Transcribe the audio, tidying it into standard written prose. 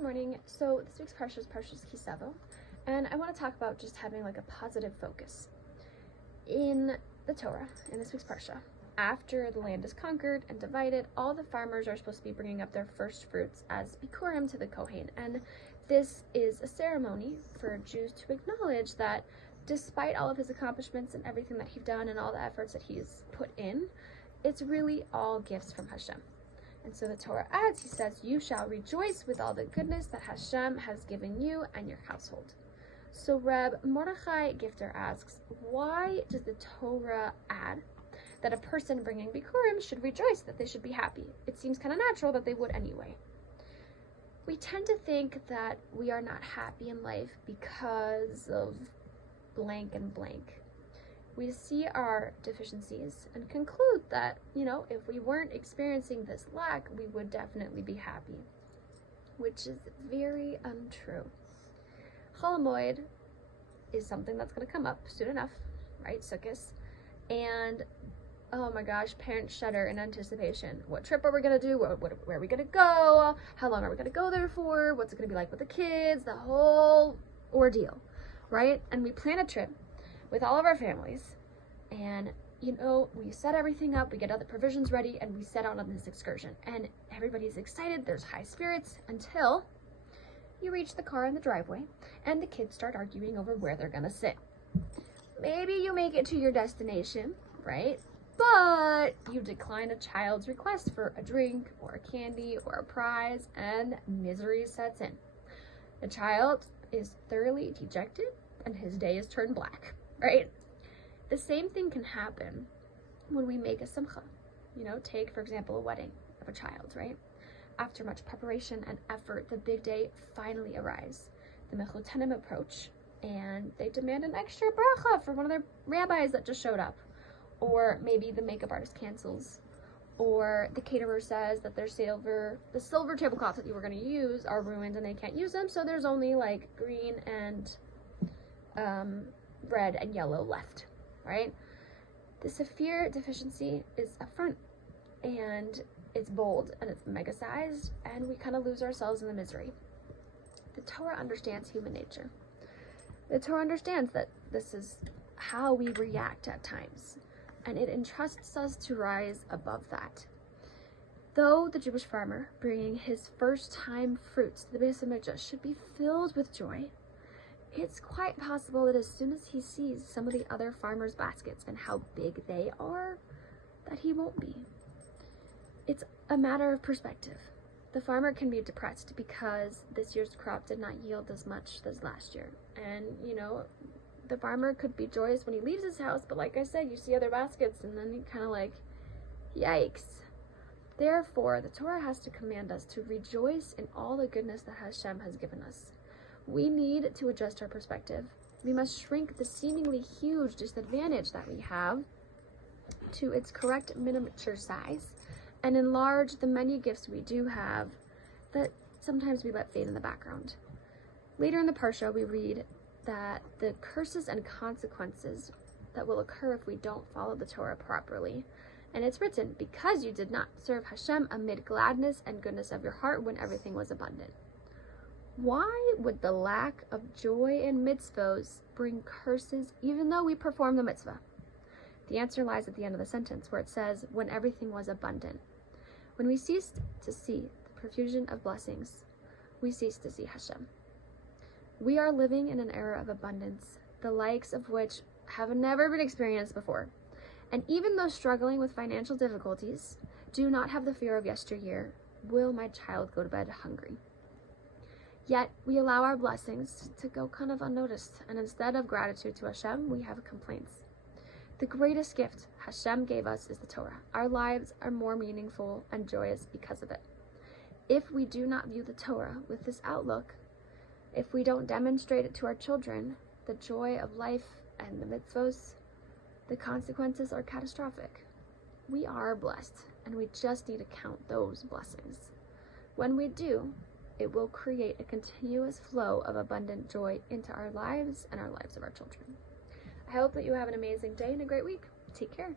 Good morning. So this week's parsha is Parshas Kisavo, and I want to talk about just having like a positive focus. In the Torah, in this week's parsha, after the land is conquered and divided, all the farmers are supposed to be bringing up their first fruits as bikurim to the Kohen, and this is a ceremony for Jews to acknowledge that despite all of his accomplishments and everything that he's done and all the efforts that he's put in, it's really all gifts from Hashem. And so the Torah adds, he says, you shall rejoice with all the goodness that Hashem has given you and your household. So Reb Mordechai Gifter asks, why does the Torah add that a person bringing bikurim should rejoice, that they should be happy? It seems kind of natural that they would anyway. We tend to think that we are not happy in life because of blank and blank. We see our deficiencies and conclude that, if we weren't experiencing this lack, we would definitely be happy, which is very untrue. Chol Hamoed is something that's going to come up soon enough, right? Sukkos. And oh my gosh, parents shudder in anticipation. What trip are we going to do? Where are we going to go? How long are we going to go there for? What's it going to be like with the kids? The whole ordeal, right? And we plan a trip with all of our families, and we set everything up, we get all the provisions ready, and we set out on this excursion, and everybody's excited, there's high spirits, until you reach the car in the driveway and the kids start arguing over where they're gonna sit. Maybe you make it to your destination, right? But you decline a child's request for a drink or a candy or a prize, and misery sets in. The child is thoroughly dejected and his day is turned black, right? The same thing can happen when we make a simcha. Take, for example, a wedding of a child, right? After much preparation and effort, the big day finally arrives. The mechutenim approach and they demand an extra bracha for one of their rabbis that just showed up. Or maybe the makeup artist cancels. Or the caterer says that the silver tablecloths that you were going to use are ruined and they can't use them, so there's only like green and red and yellow left, right? The Sephir deficiency is upfront, and it's bold, and it's mega-sized, and we kind of lose ourselves in the misery. The Torah understands human nature. The Torah understands that this is how we react at times, and it entrusts us to rise above that. Though the Jewish farmer bringing his first-time fruits to the Beis HaMikdash should be filled with joy, it's quite possible that as soon as he sees some of the other farmers' baskets and how big they are, that he won't be. It's a matter of perspective. The farmer can be depressed because this year's crop did not yield as much as last year. And, the farmer could be joyous when he leaves his house, but like I said, you see other baskets and then you kind of like, yikes. Therefore, the Torah has to command us to rejoice in all the goodness that Hashem has given us. We need to adjust our perspective. We must shrink the seemingly huge disadvantage that we have to its correct miniature size and enlarge the many gifts we do have that sometimes we let fade in the background. Later in the Parsha, we read that the curses and consequences that will occur if we don't follow the Torah properly. And it's written, because you did not serve Hashem amid gladness and goodness of your heart when everything was abundant. Why would the lack of joy in mitzvos bring curses even though we perform the mitzvah? The answer lies at the end of the sentence where it says, when everything was abundant. When we ceased to see the profusion of blessings, we cease to see Hashem. We are living in an era of abundance, the likes of which have never been experienced before. And even though struggling with financial difficulties, do not have the fear of yesteryear, will my child go to bed hungry? Yet we allow our blessings to go kind of unnoticed, and instead of gratitude to Hashem, we have complaints. The greatest gift Hashem gave us is the Torah. Our lives are more meaningful and joyous because of it. If we do not view the Torah with this outlook, if we don't demonstrate it to our children, the joy of life and the mitzvos, the consequences are catastrophic. We are blessed, and we just need to count those blessings. When we do, it will create a continuous flow of abundant joy into our lives and our lives of our children. I hope that you have an amazing day and a great week. Take care.